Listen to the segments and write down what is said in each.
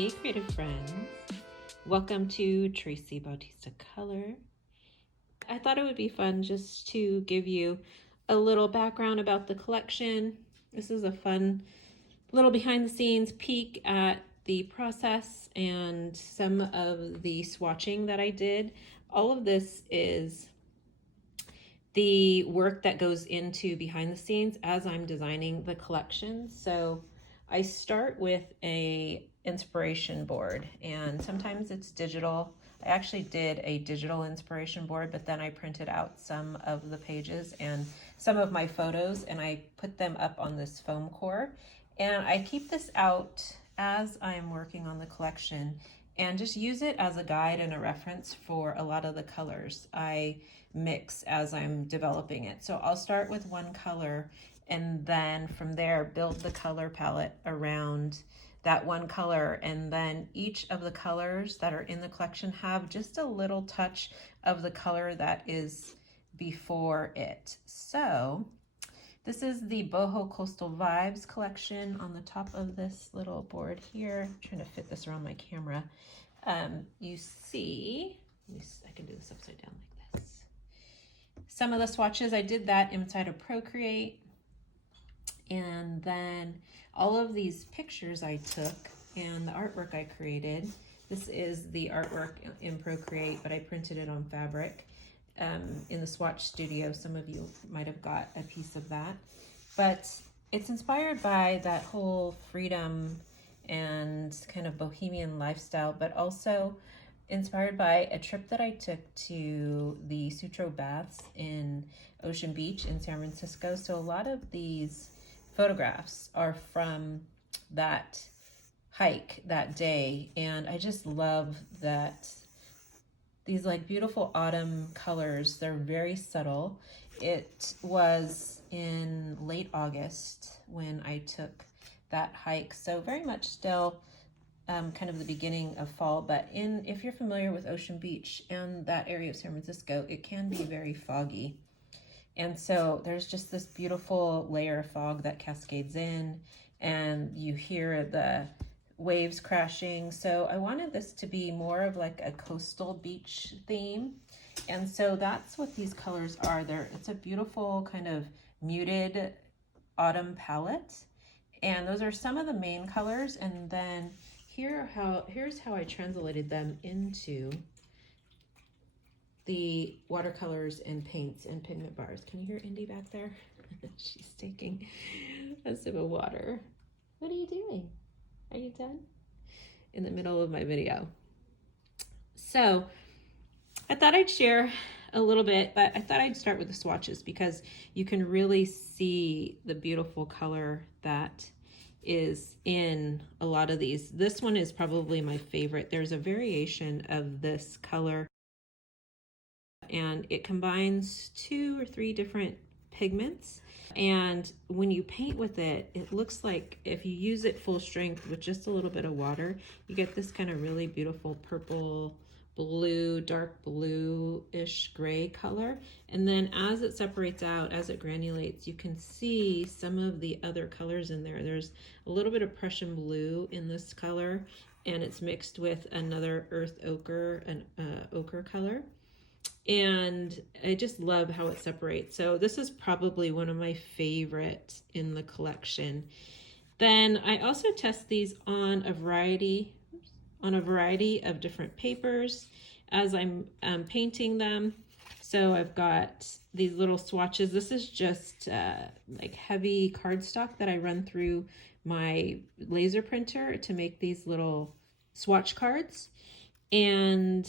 Hey creative friends, welcome to Traci Bautista Color. I thought it would be fun just to give you a little background about the collection. This is a fun little behind the scenes peek at the process and some of the swatching that I did. All of this is the work that goes into behind the scenes as I'm designing the collection. So I start with a inspiration board, and sometimes it's digital. I actually did a digital inspiration board, but then I printed out some of the pages and some of my photos, and I put them up on this foam core. And I keep this out as I'm working on the collection and just use it as a guide and a reference for a lot of the colors I mix as I'm developing it. So I'll start with one color and then from there build the color palette around that one color, and then each of the colors that are in the collection have just a little touch of the color that is before it. So this is the Boho Coastal Vibes collection on the top of this little board here. I'm trying to fit this around my camera. You see, I can do this upside down like this. Some of the swatches, I did that inside of Procreate. And then all of these pictures I took and the artwork I created. This is the artwork in Procreate, but I printed it on fabric in the Swatch Studio. Some of you might have got a piece of that. But it's inspired by that whole freedom and kind of bohemian lifestyle, but also inspired by a trip that I took to the Sutro Baths in Ocean Beach in San Francisco. So a lot of these photographs are from that hike that day, and I just love that these like beautiful autumn colors. They're very subtle. It was in late August when I took that hike, so very much still kind of the beginning of fall, but if you're familiar with Ocean Beach and that area of San Francisco, it can be very foggy. And so there's just this beautiful layer of fog that cascades in, and you hear the waves crashing. So I wanted this to be more of like a coastal beach theme. And so that's what these colors are. It's a beautiful kind of muted autumn palette. And those are some of the main colors. And then here's how I translated them into the watercolors and paints and pigment bars. Can you hear Indy back there? She's taking a sip of water. What are you doing? Are you done? In the middle of my video. So I thought I'd share a little bit, but I thought I'd start with the swatches because you can really see the beautiful color that is in a lot of these. This one is probably my favorite. There's a variation of this color, and it combines 2 or 3 different pigments. And when you paint with it, it looks like if you use it full strength with just a little bit of water, you get this kind of really beautiful purple, blue, dark blue-ish gray color. And then as it separates out, as it granulates, you can see some of the other colors in there. There's a little bit of Prussian blue in this color, and it's mixed with another earth ochre, an ochre color. And I just love how it separates. So this is probably one of my favorites in the collection. Then I also test these on a variety of different papers as I'm painting them. So I've got these little swatches. This is just like heavy cardstock that I run through my laser printer to make these little swatch cards. And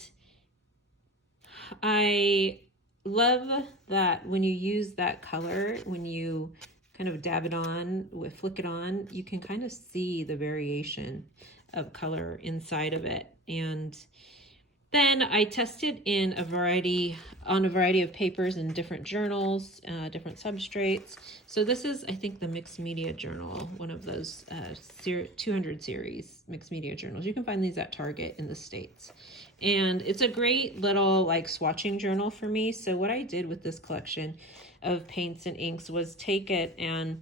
I love that when you use that color, when you kind of dab it on, flick it on, you can kind of see the variation of color inside of it. And then I tested on a variety of papers and different journals, different substrates. So this is, I think, the mixed media journal, one of those 200 series mixed media journals. You can find these at Target in the States. And it's a great little like swatching journal for me. So what I did with this collection of paints and inks was take it and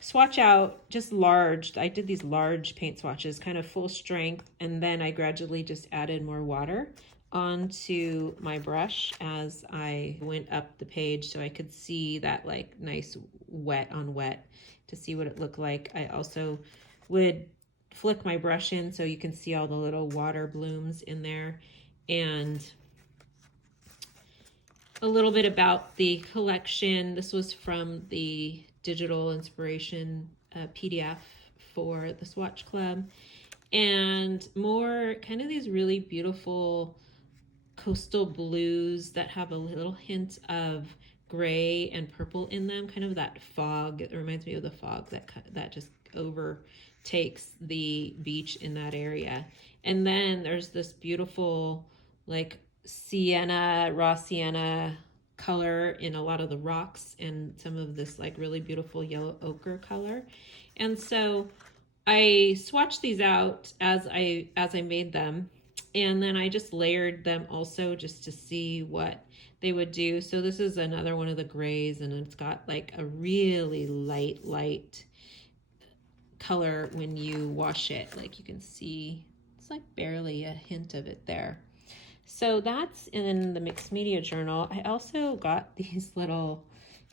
swatch out just large. I did these large paint swatches, kind of full strength, and then I gradually just added more water onto my brush as I went up the page so I could see that like nice wet on wet to see what it looked like. I also would flick my brush in so you can see all the little water blooms in there. And a little bit about the collection. This was from the digital inspiration PDF for the Swatch Club, and more kind of these really beautiful coastal blues that have a little hint of gray and purple in them, kind of that fog. It reminds me of the fog that just overtakes the beach in that area. And then there's this beautiful like sienna, raw sienna color in a lot of the rocks, and some of this like really beautiful yellow ochre color. And so I swatched these out as I made them, and then I just layered them also just to see what they would do. So this is another one of the grays, and it's got like a really light color when you wash it. Like you can see it's like barely a hint of it there. So that's in the mixed media journal. I also got these little,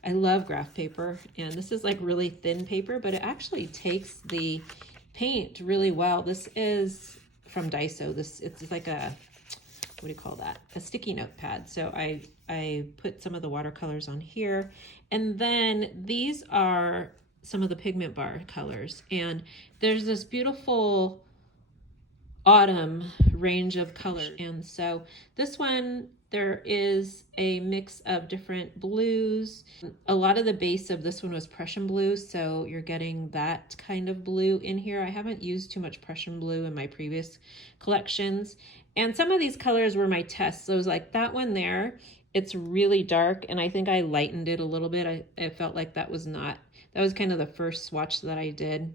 I love graph paper, and this is like really thin paper, but it actually takes the paint really well. This is from Daiso. It's like a, what do you call that? A sticky note pad. So I put some of the watercolors on here, and then these are some of the pigment bar colors, and there's this beautiful autumn range of colors. And so this one, there is a mix of different blues. A lot of the base of this one was Prussian blue, so you're getting that kind of blue in here. I haven't used too much Prussian blue in my previous collections. And some of these colors were my tests. So it was like that one there, it's really dark, and I think I lightened it a little bit. I felt like that was kind of the first swatch that I did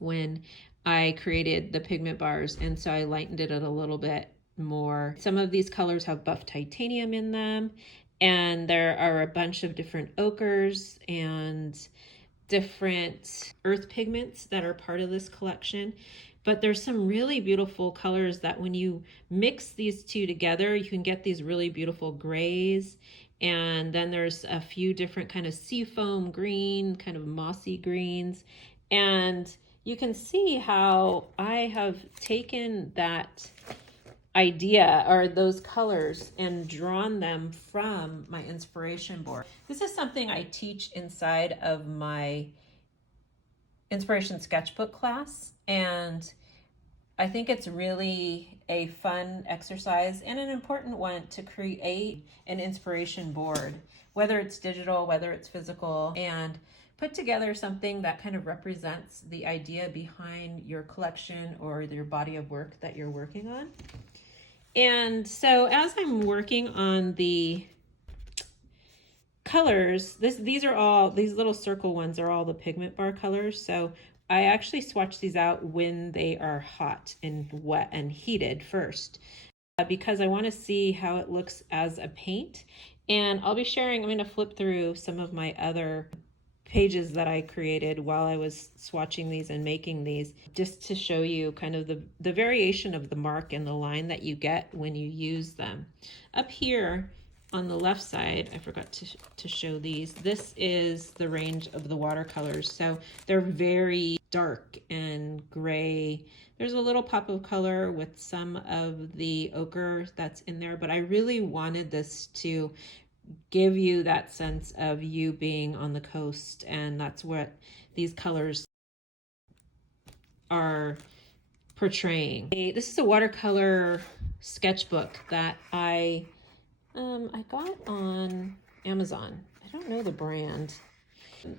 when I created the pigment bars, and so I lightened it a little bit more. Some of these colors have buff titanium in them, and there are a bunch of different ochres and different earth pigments that are part of this collection. But there's some really beautiful colors that when you mix these two together, you can get these really beautiful grays. And then there's a few different kind of seafoam green, kind of mossy greens. And you can see how I have taken that idea or those colors and drawn them from my inspiration board. This is something I teach inside of my inspiration sketchbook class, and I think it's really a fun exercise and an important one to create an inspiration board, whether it's digital, whether it's physical, and put together something that kind of represents the idea behind your collection or your body of work that you're working on. And so as I'm working on the colors, these little circle ones are all the pigment bar colors. So I actually swatch these out when they are hot and wet and heated first, because I want to see how it looks as a paint. And I'm going to flip through some of my other pages that I created while I was swatching these and making these, just to show you kind of the variation of the mark and the line that you get when you use them. Up here on the left side, I forgot to show these. This is the range of the watercolors. So they're very dark and gray. There's a little pop of color with some of the ochre that's in there, but I really wanted this to give you that sense of you being on the coast, and that's what these colors are portraying. This is a watercolor sketchbook that I got on Amazon. I don't know the brand.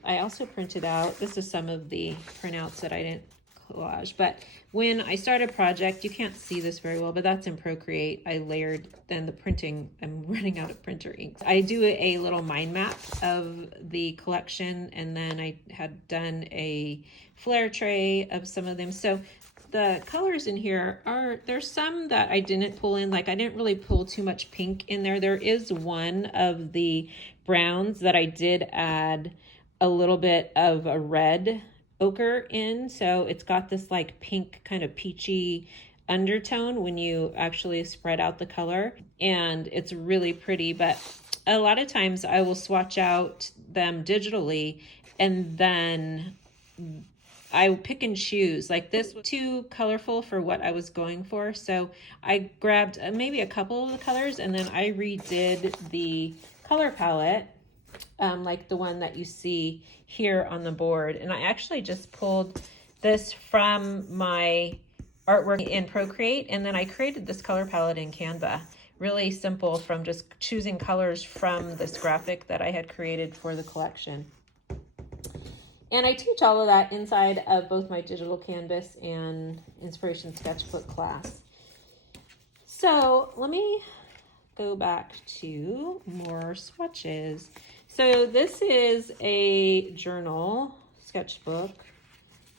I also printed out, this is some of the printouts that I didn't collage, but when I start a project, you can't see this very well, but that's in Procreate. I layered, then the printing, I'm running out of printer ink. I do a little mind map of the collection, and then I had done a flare tray of some of them. So the colors in here there's some that I didn't pull in, like I didn't really pull too much pink in there. There is one of the browns that I did add a little bit of a red ochre in. So it's got this like pink kind of peachy undertone when you actually spread out the color, and it's really pretty. But a lot of times I will swatch out them digitally, and then I pick and choose. Like this was too colorful for what I was going for, so I grabbed maybe a couple of the colors, and then I redid the color palette, like the one that you see here on the board. And I actually just pulled this from my artwork in Procreate, and then I created this color palette in Canva. Really simple, from just choosing colors from this graphic that I had created for the collection. And I teach all of that inside of both my digital canvas and inspiration sketchbook class. So let me go back to more swatches. So this is a journal sketchbook.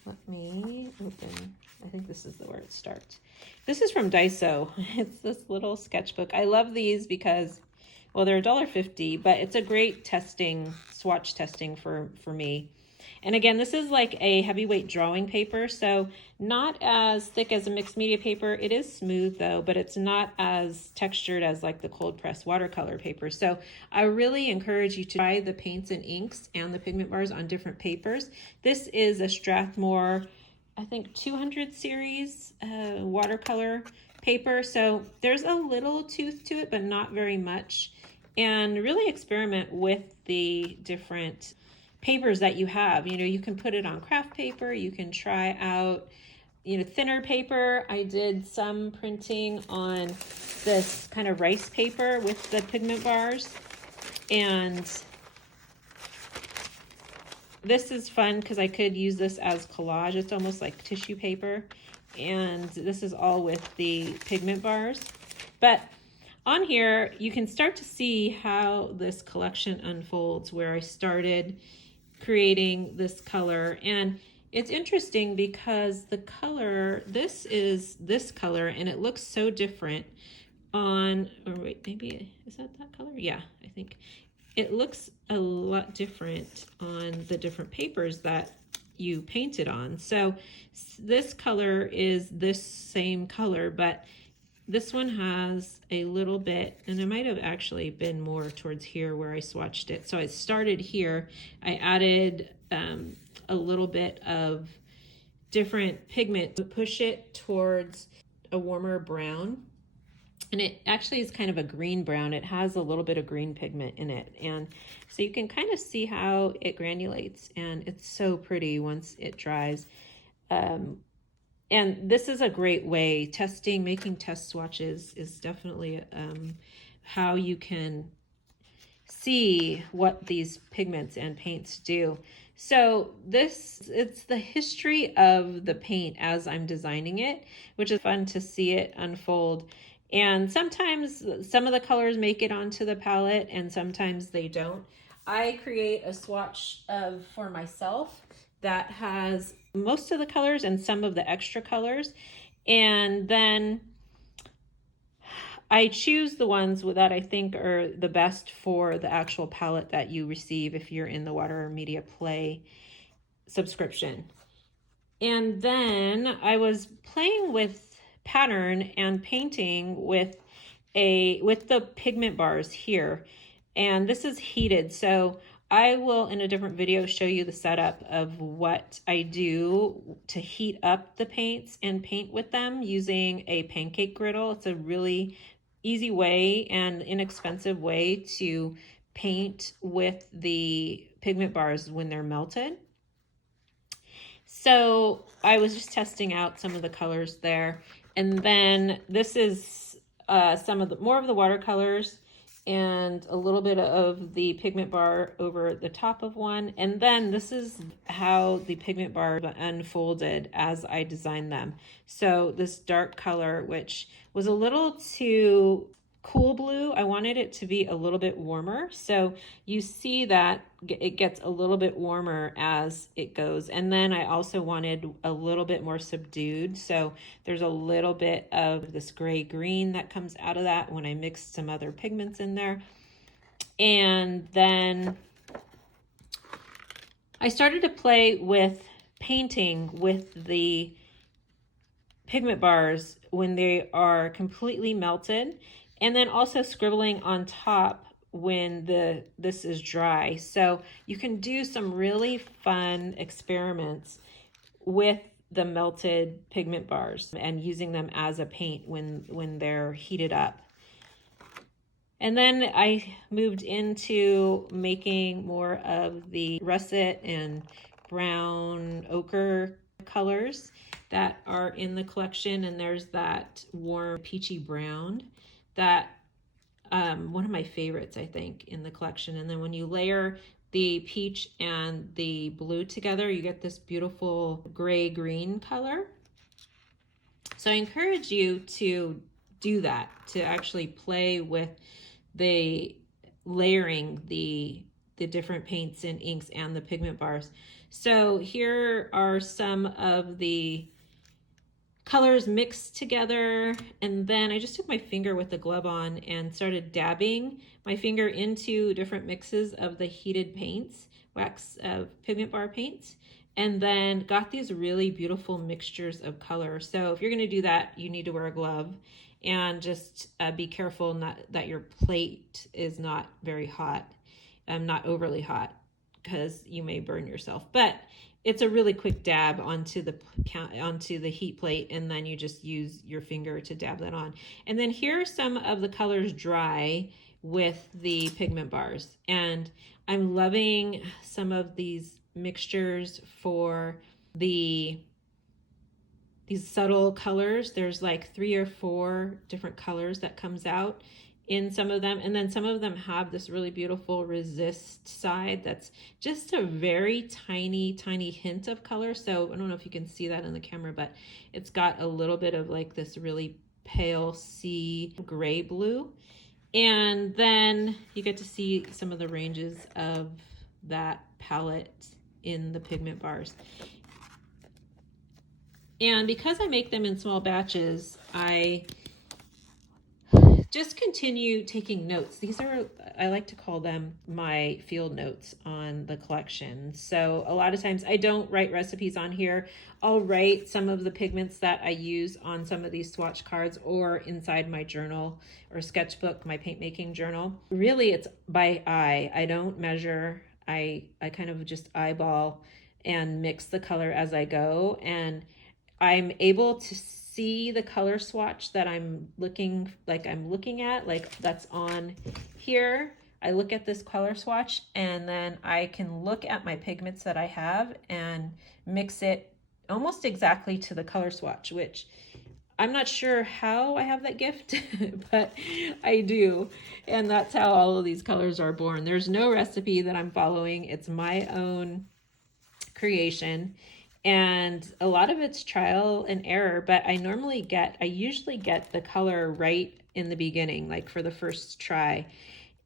Let me open. I think this is where it starts. This is from Daiso. It's this little sketchbook. I love these because, well, they're $1.50, but it's a great swatch testing for me. And again, this is like a heavyweight drawing paper, so not as thick as a mixed media paper. It is smooth though, but it's not as textured as like the cold press watercolor paper. So I really encourage you to try the paints and inks and the pigment bars on different papers. This is a Strathmore, I think 200 series watercolor paper. So there's a little tooth to it, but not very much. And really experiment with the different papers that you have. You know, you can put it on craft paper, you can try out, you know, thinner paper. I did some printing on this kind of rice paper with the pigment bars, and this is fun because I could use this as collage. It's almost like tissue paper, and this is all with the pigment bars. But on here you can start to see how this collection unfolds, where I started creating this color. And it's interesting because the color, this is this color, and it looks so different on, or wait, maybe, is that color? Yeah, I think it looks a lot different on the different papers that you painted on. So this color is this same color, but this one has a little bit, and it might have actually been more towards here where I swatched it. So I started here, I added a little bit of different pigment to push it towards a warmer brown. And it actually is kind of a green brown. It has a little bit of green pigment in it. And so you can kind of see how it granulates, and it's so pretty once it dries. And this is a great way, making test swatches is definitely how you can see what these pigments and paints do. So it's the history of the paint as I'm designing it, which is fun to see it unfold. And sometimes some of the colors make it onto the palette and sometimes they don't. I create a swatch for myself that has most of the colors and some of the extra colors, and then I choose the ones that I think are the best for the actual palette that you receive if you're in the Water Media Play subscription. And then I was playing with pattern and painting with the pigment bars here, and this is heated, so I will in a different video show you the setup of what I do to heat up the paints and paint with them using a pancake griddle. It's a really easy way and inexpensive way to paint with the pigment bars when they're melted. So I was just testing out some of the colors there. And then this is more of the watercolors and a little bit of the pigment bar over the top of one. And then this is how the pigment bar unfolded as I designed them. So this dark color, which was a little too cool blue, I wanted it to be a little bit warmer. So you see that it gets a little bit warmer as it goes. And then I also wanted a little bit more subdued. So there's a little bit of this gray green that comes out of that when I mixed some other pigments in there. And then I started to play with painting with the pigment bars when they are completely melted, and then also scribbling on top when this is dry. So you can do some really fun experiments with the melted pigment bars and using them as a paint when they're heated up. And then I moved into making more of the russet and brown ochre colors that are in the collection. And there's that warm peachy brown that one of my favorites, I think, in the collection. And then when you layer the peach and the blue together, you get this beautiful gray-green color. So I encourage you to do that, to actually play with the layering the different paints and inks and the pigment bars. So here are some of the colors mixed together, and then I just took my finger with the glove on and started dabbing my finger into different mixes of the heated paints, wax pigment bar paints, and then got these really beautiful mixtures of color. So if you're going to do that, you need to wear a glove and just be careful that your plate is not very hot, not overly hot, because you may burn yourself. But it's a really quick dab onto the heat plate, and then you just use your finger to dab that on. And then here are some of the colors dry with the pigment bars. And I'm loving some of these mixtures for these subtle colors. There's like 3 or 4 different colors that comes out in some of them, and then some of them have this really beautiful resist side that's just a very tiny hint of color. So I don't know if you can see that in the camera, but it's got a little bit of like this really pale sea gray blue, and then you get to see some of the ranges of that palette in the pigment bars. And because I make them in small batches, I just continue taking notes. These are, I like to call them my field notes on the collection. So a lot of times I don't write recipes on here. I'll write some of the pigments that I use on some of these swatch cards or inside my journal or sketchbook, my paint making journal. Really, it's by eye. I don't measure. I kind of just eyeball and mix the color as I go. And I'm able to see the color swatch that I'm looking at, like that's on here. I look at this color swatch, and then I can look at my pigments that I have and mix it almost exactly to the color swatch, which I'm not sure how I have that gift, but I do. And that's how all of these colors are born. There's no recipe that I'm following. It's my own creation. And a lot of it's trial and error, but I usually get the color right in the beginning, like for the first try.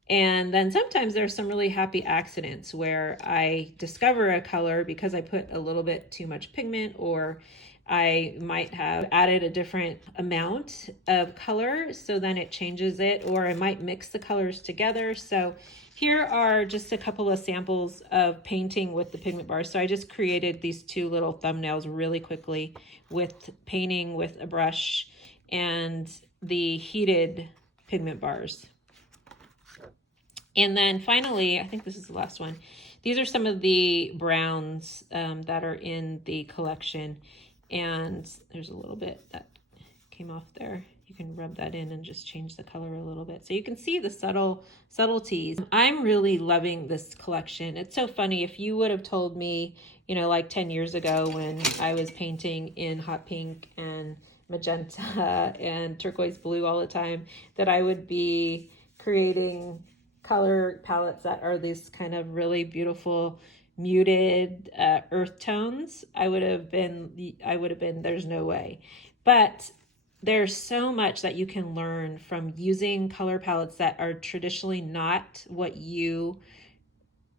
And then sometimes there's some really happy accidents where I discover a color because I put a little bit too much pigment, or I might have added a different amount of color, so then it changes it, or I might mix the colors together. So here are just a couple of samples of painting with the pigment bars. So I just created these 2 little thumbnails really quickly with painting with a brush and the heated pigment bars. And then finally, I think this is the last one. These are some of the browns that are in the collection. And there's a little bit that came off there. You can rub that in and just change the color a little bit. So you can see the subtleties. I'm really loving this collection. It's so funny. If you would have told me, like 10 years ago when I was painting in hot pink and magenta and turquoise blue all the time, that I would be creating color palettes that are these kind of really beautiful muted earth tones, I would have been, there's no way. But there's so much that you can learn from using color palettes that are traditionally not what you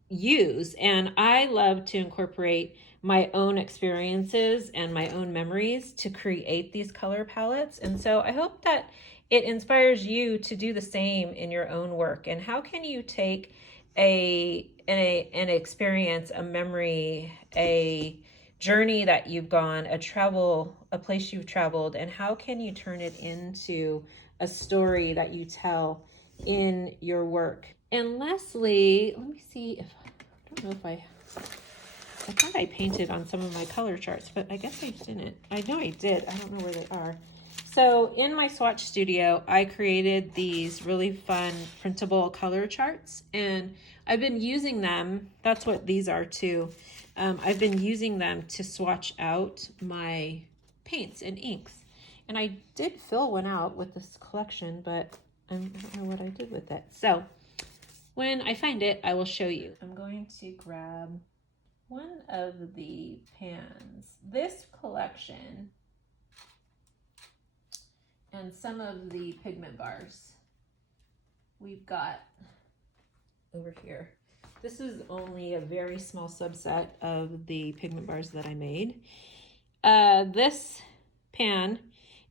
use. And I love to incorporate my own experiences and my own memories to create these color palettes. And so I hope that it inspires you to do the same in your own work. And how can you take an experience, a memory, a journey that you've gone, a place you've traveled, and how can you turn it into a story that you tell in your work. And lastly, let me see if, I don't know if I thought I painted on some of my color charts, but I guess I didn't. I know I did. I don't know where they are. So in my Swatch studio, I created these really fun printable color charts, and I've been using them. That's what these are too. I've been using them to swatch out my paints and inks. And I did fill one out with this collection, but I don't know what I did with it. So when I find it, I will show you. I'm going to grab one of the pans. This collection and some of the pigment bars we've got over here. This is only a very small subset of the pigment bars that I made. This pan,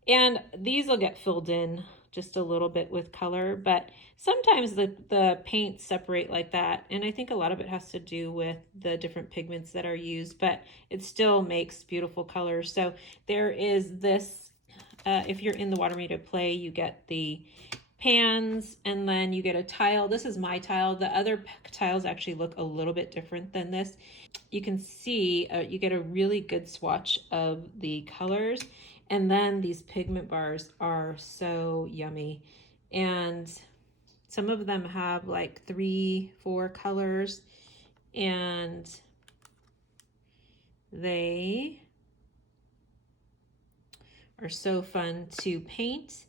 and these will get filled in just a little bit with color, but sometimes the paints separate like that, and I think a lot of it has to do with the different pigments that are used, but it still makes beautiful colors. So there is this, if you're in the Water Made of Play, you get the pans, and then you get a tile. This is my tile. The other tiles actually look a little bit different than this. You can see you get a really good swatch of the colors, and then these pigment bars are so yummy. And some of them have like 3-4 colors, and they are so fun to paint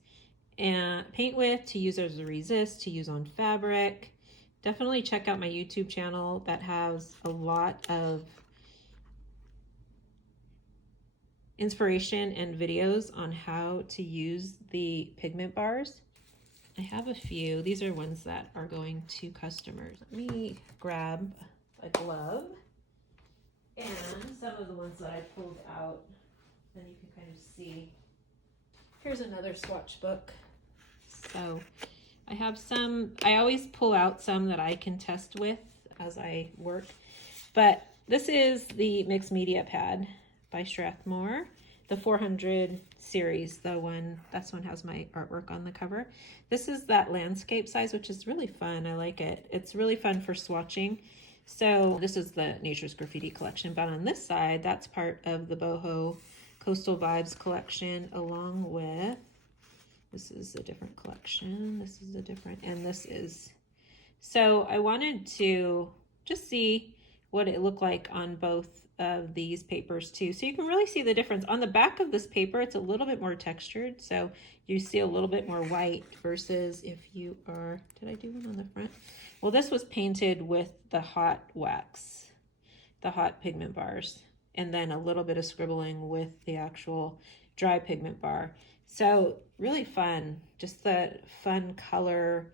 with, to use as a resist, to use on fabric. Definitely check out my YouTube channel that has a lot of inspiration and videos on how to use the pigment bars. I have a few. These are ones that are going to customers. Let me grab a glove and some of the ones that I pulled out, and you can kind of see. Here's another swatch book. So I have some, I always pull out some that I can test with as I work. But this is the Mixed Media Pad by Strathmore, the 400 series, this one has my artwork on the cover. This is that landscape size, which is really fun. I like it. It's really fun for swatching. So this is the Nature's Graffiti collection, but on this side, that's part of the Boho Coastal Vibes collection, along with, this is a different collection, this is a different, and this is. So I wanted to just see what it looked like on both of these papers too. So you can really see the difference. On the back of this paper, it's a little bit more textured, so you see a little bit more white versus if you are, did I do one on the front? Well, this was painted with the hot wax, the hot pigment bars, and then a little bit of scribbling with the actual dry pigment bar. So really fun, just the fun color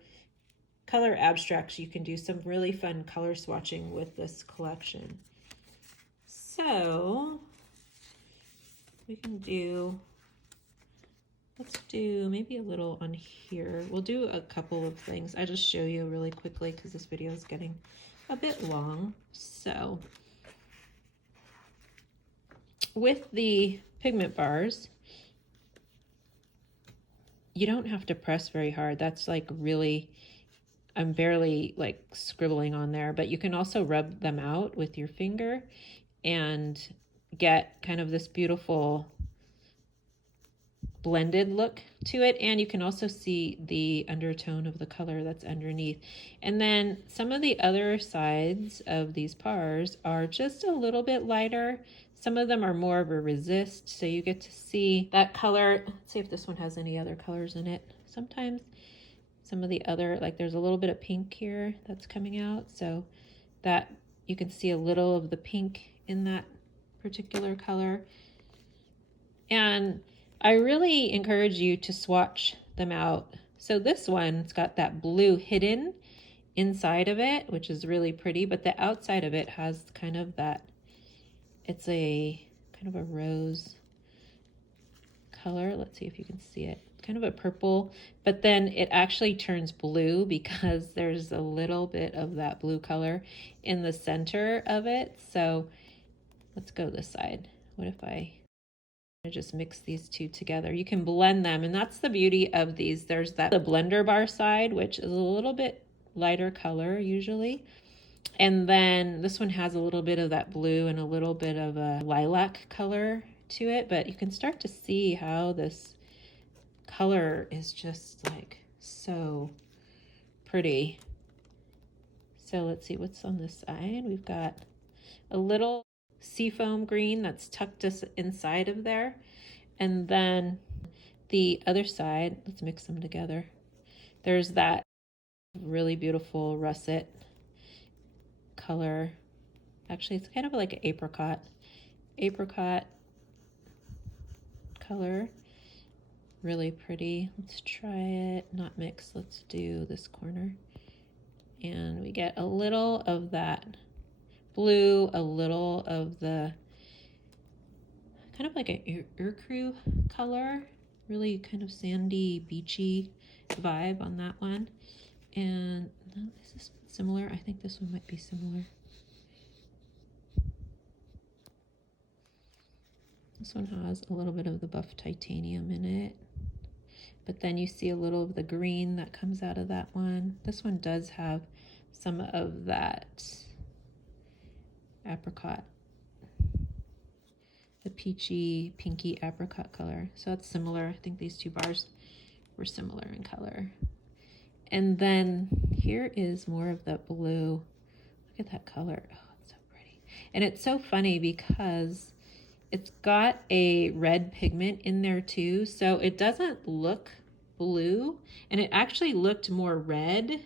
abstracts. You can do some really fun color swatching with this collection. So we can do, let's do maybe a little on here. We'll do a couple of things. I just show you really quickly because this video is getting a bit long. So with the pigment bars, you don't have to press very hard. That's like really, I'm barely like scribbling on there, but you can also rub them out with your finger and get kind of this beautiful blended look to it. And you can also see the undertone of the color that's underneath. And then some of the other sides of these bars are just a little bit lighter. Some of them are more of a resist, so you get to see that color. Let's see if this one has any other colors in it. Sometimes some of the other, like there's a little bit of pink here that's coming out, so that you can see a little of the pink in that particular color. And I really encourage you to swatch them out. So this one's got that blue hidden inside of it, which is really pretty, but the outside of it has kind of that, it's a kind of a rose color. Let's see if you can see it. kind of a purple, but then it actually turns blue because there's a little bit of that blue color in the center of it. So let's go this side. What if I just mix these two together? You can blend them, and that's the beauty of these. There's the blender bar side, which is a little bit lighter color usually. And then this one has a little bit of that blue and a little bit of a lilac color to it, but you can start to see how this color is just like so pretty. So let's see what's on this side. We've got a little seafoam green that's tucked us inside of there. And then the other side, let's mix them together. There's that really beautiful russet color. Actually, it's kind of like an apricot color. Really pretty. Let's try it. Not mix. Let's do this corner. And we get a little of that blue, a little of the kind of like an ecru color. Really kind of sandy, beachy vibe on that one. And no, this is similar. I think this one might be similar. This one has a little bit of the buff titanium in it. But then you see a little of the green that comes out of that one. This one does have some of that apricot, the peachy, pinky apricot color. So it's similar. I think these two bars were similar in color. And then here is more of that blue. Look at that color. Oh, it's so pretty. And it's so funny because it's got a red pigment in there too, so it doesn't look blue, and it actually looked more red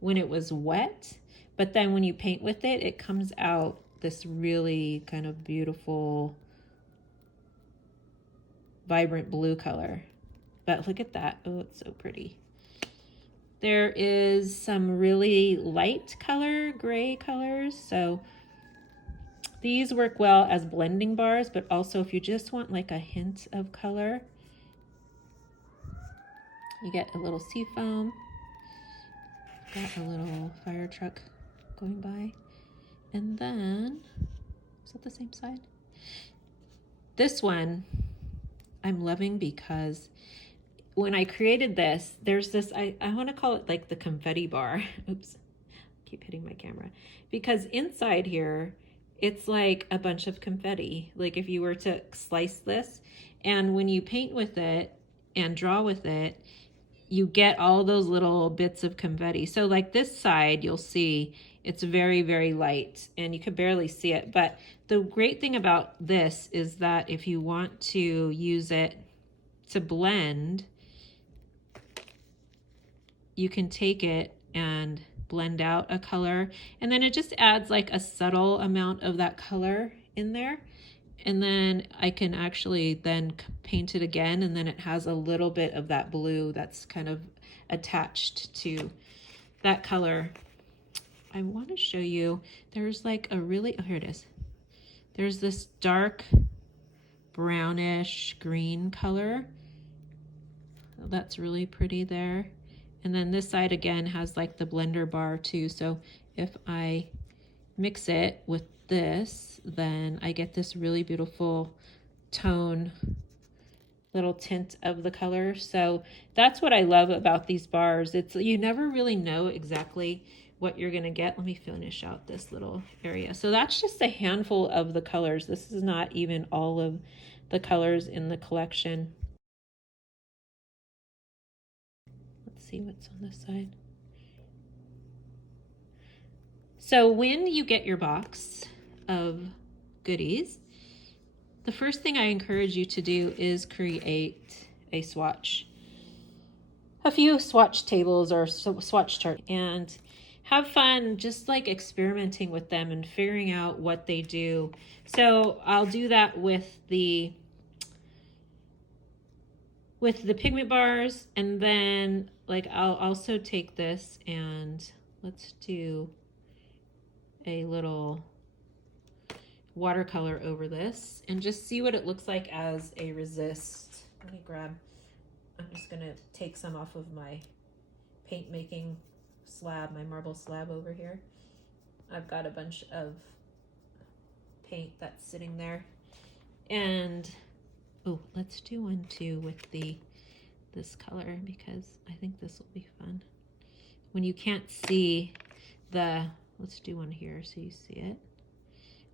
when it was wet, but then when you paint with it, it comes out this really kind of beautiful, vibrant blue color. But look at that. Oh, it's so pretty. There is some really light color, gray colors, so these work well as blending bars, but also if you just want like a hint of color, you get a little seafoam. Got a little fire truck going by. And then, is that the same side? This one I'm loving because when I created this, there's this, I want to call it like the confetti bar. Oops, keep hitting my camera. Because inside here, it's like a bunch of confetti. Like if you were to slice this, and when you paint with it and draw with it, you get all those little bits of confetti. So like this side, you'll see it's very, very light and you could barely see it. But the great thing about this is that if you want to use it to blend, you can take it and blend out a color, and then it just adds like a subtle amount of that color in there, and then I can actually then paint it again, and then it has a little bit of that blue that's kind of attached to that color. I want to show you, there's like a really, oh, here it is. There's this dark brownish green color that's really pretty there. And then this side again has like the blender bar too. So if I mix it with this, then I get this really beautiful tone, little tint of the color. So that's what I love about these bars. It's, you never really know exactly what you're gonna get. Let me finish out this little area. So that's just a handful of the colors. This is not even all of the colors in the collection. See what's on this side. So when you get your box of goodies, the first thing I encourage you to do is create a swatch, a few swatch tables or swatch chart, and have fun just like experimenting with them and figuring out what they do. So I'll do that with the pigment bars, and then like I'll also take this and let's do a little watercolor over this and just see what it looks like as a resist. Let me grab I'm just gonna take some off of my paint making slab, my marble slab over here. I've got a bunch of paint that's sitting there. And oh, let's do one too with this color, because I think this will be fun. When you can't see let's do one here so you see it.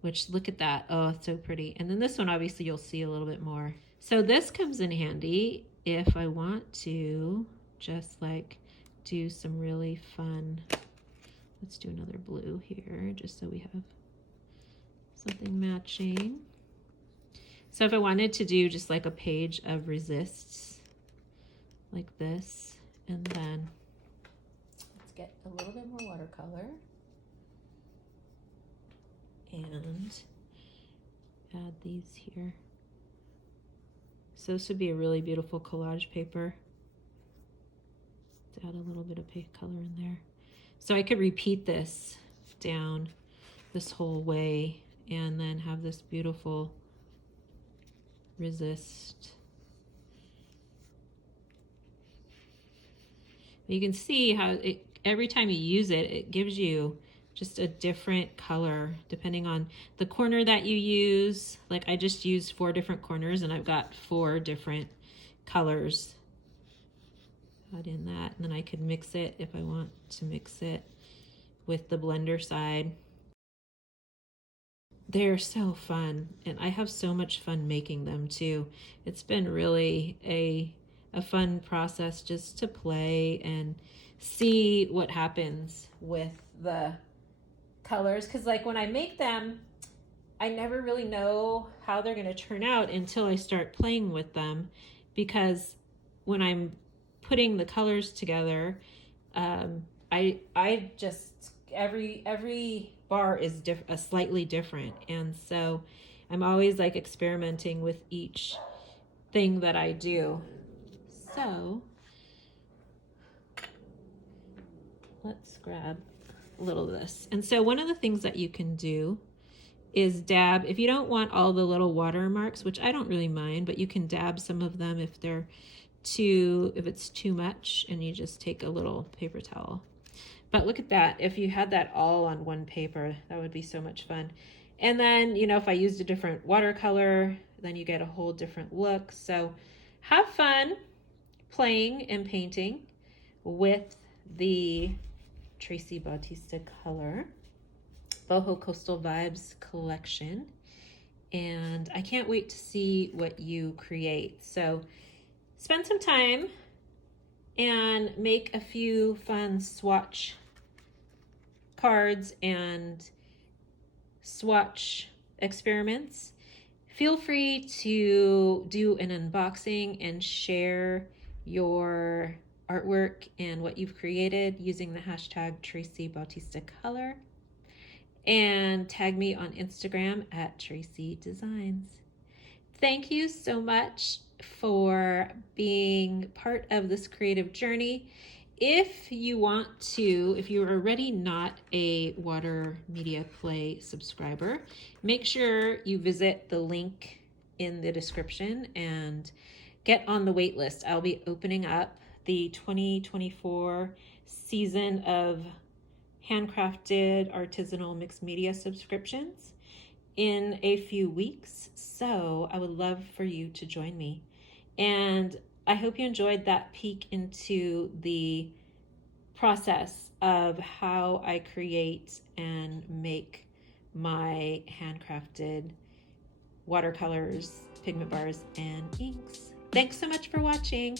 Which, look at that. Oh, it's so pretty. And then this one, obviously, you'll see a little bit more. So this comes in handy if I want to just like do some really fun. Let's do another blue here, just so we have something matching. So if I wanted to do just like a page of resists like this, and then let's get a little bit more watercolor and add these here. So this would be a really beautiful collage paper. Let's add a little bit of color in there. So I could repeat this down this whole way and then have this beautiful resist. You can see how every time you use it, it gives you just a different color depending on the corner that you use. Like I just used 4 different corners and I've got 4 different colors. Add in that, and then I could mix it if I want to mix it with the blender side. They're so fun, and I have so much fun making them too. It's been really a fun process just to play and see what happens with the colors, because like when I make them, I never really know how they're going to turn out until I start playing with them, because when I'm putting the colors together, I just every bar is slightly different, and so I'm always like experimenting with each thing that I do. So let's grab a little of this. And so one of the things that you can do is dab, if you don't want all the little watermarks, which I don't really mind, but you can dab some of them if it's too much, and you just take a little paper towel. But look at that. If you had that all on one paper, that would be so much fun. And then, you know, if I used a different watercolor, then you get a whole different look. So have fun playing and painting with the Traci Bautista color Boho Coastal Vibes collection. And I can't wait to see what you create. So spend some time and make a few fun swatch cards and swatch experiments. Feel free to do an unboxing and share your artwork and what you've created using the hashtag Traci Bautista Color, and tag me on Instagram at Traci Designs. Thank you so much for being part of this creative journey. If you're already not a Water Media Play subscriber, make sure you visit the link in the description and get on the wait list. I'll be opening up the 2024 season of Handcrafted Artisanal Mixed Media subscriptions in a few weeks. So I would love for you to join me. And I hope you enjoyed that peek into the process of how I create and make my handcrafted watercolors, pigment bars, and inks. Thanks so much for watching.